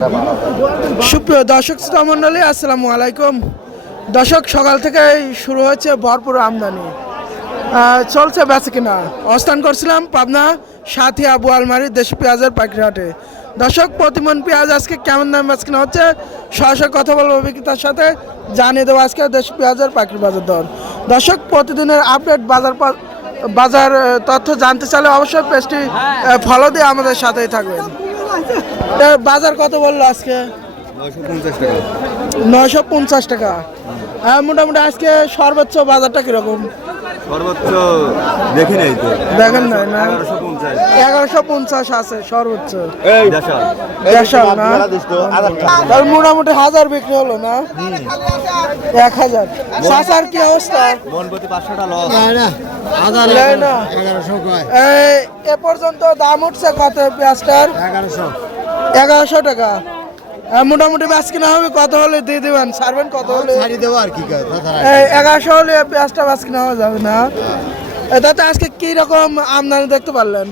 সুপ্রিয় দর্শক শ্রোতা মণ্ডলী, আসসালামু আলাইকুম। দর্শক, সকাল থেকে শুরু হয়েছে ভরপুর আমদানি, চলছে বেচা কিনা। অবস্থান করছিলাম পাবনা সাথিয়া বোয়ালমারি দেশি পেঁয়াজের পাইকারি হাটে। দর্শক, প্রতিমন পেঁয়াজ আজকে কেমন দাম বেচা কিনা হচ্ছে সরাসরি কথা বলবো বিক্রেতার সাথে, জানিয়ে দেবো আজকে দেশি পেঁয়াজের পাইকারি বাজার দর। দর্শক, প্রতিদিনের আপডেট বাজার তথ্য জানতে চাইলে অবশ্যই পেজটি ফলো দিয়ে আমাদের সাথেই থাকবেন। বাজার কত বললো আজকে? 950 টাকা। মোটামুটি আজকে সর্বোচ্চ বাজারটা কিরকম? সর্বোচ্চ দেখি নাই তো, দেখেন নাই না? 1150 আছে সর্বোচ্চ। না, তাহলে মোটামুটি 1000 বিক্রি হলো না? 1000। চাচার কি অবস্থা? এ পর্যন্ত দাম উঠছে কত পেঁয়াজটার? 1100 টাকা। মোটামুটি বেচ কিনা হবে কত হলে দিয়ে দেবেন? ছাড়বেন কত হলে? 1100 হলে পেঁয়াজটা বেচ কিনা হওয়া যাবে না? তাতে আজকে কি রকম আমদানি দেখতে পারলেন?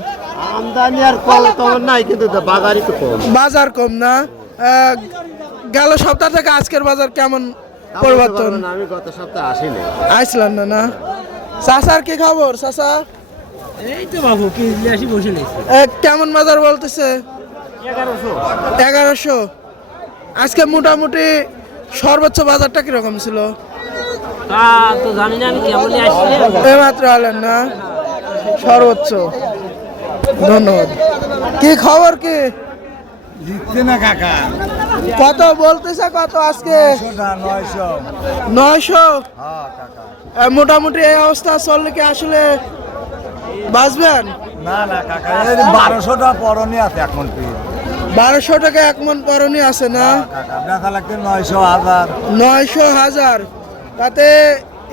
আমদানি আর কম নাই, কিন্তু বাজারই তো কম। বাজার কম না? গেল সপ্তাহ থেকে আজকের বাজার কেমন পরিবর্তন? আমি গত সপ্তাহে আসিনি। আসলাম না? চাচার কি খবর? চাচা এই তো বাবু কি আসি বসে নেই। কেমন বাজার বলতেছে? 1100। আজকে মোটামুটি সর্বোচ্চ বাজারটা কিরকম ছিল? তা তো জানি না, আমি কেমনই আসছি। এইমাত্র হলেন না? সর্বোচ্চ। ধন্যবাদ। কি খবর কি? জিতছে না কাকা। কত বলতেছে কত আজকে? 900। মোটামুটি এই অবস্থা চললে কি আসলে বাঁচবেন? না কাকা, 1200টা পরনি আছে এখন। 1200 টাকা এক মন পরনি আছে না? 900,000। তাতে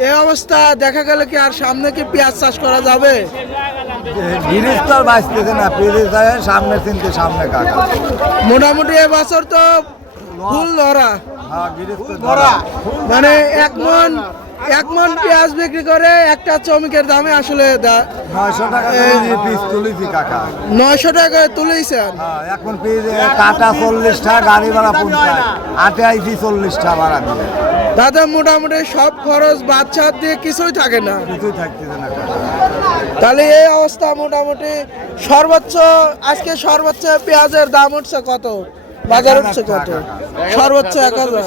এই অবস্থা দেখা গেলে কি আর সামনে কি পেঁয়াজ চাষ করা যাবে? সামনে কাকা মোটামুটি এবছর তো ফুল ধরা, মানে এক মন পেঁয়াজ বিক্রি করে একটা শ্রমিকের দামে আসলে 900 টাকা পিস তুলেছি কাকা। 900 টাকা তুলেছেন? এখন পিস কাটা 40টা, গাড়ি ভাড়া 50, আটে আইছি 40টা ভাড়া দিলে। তাতে মোটামুটি সব খরচ বাচ্চা দিয়ে কিছুই থাকে না। কিছুই থাকতেছে না কাকা। তাহলে এই অবস্থা মোটামুটি আজকে সর্বোচ্চ পেঁয়াজের দাম উঠছে কত? বাজার উঠছে কত? সর্বোচ্চ 1000।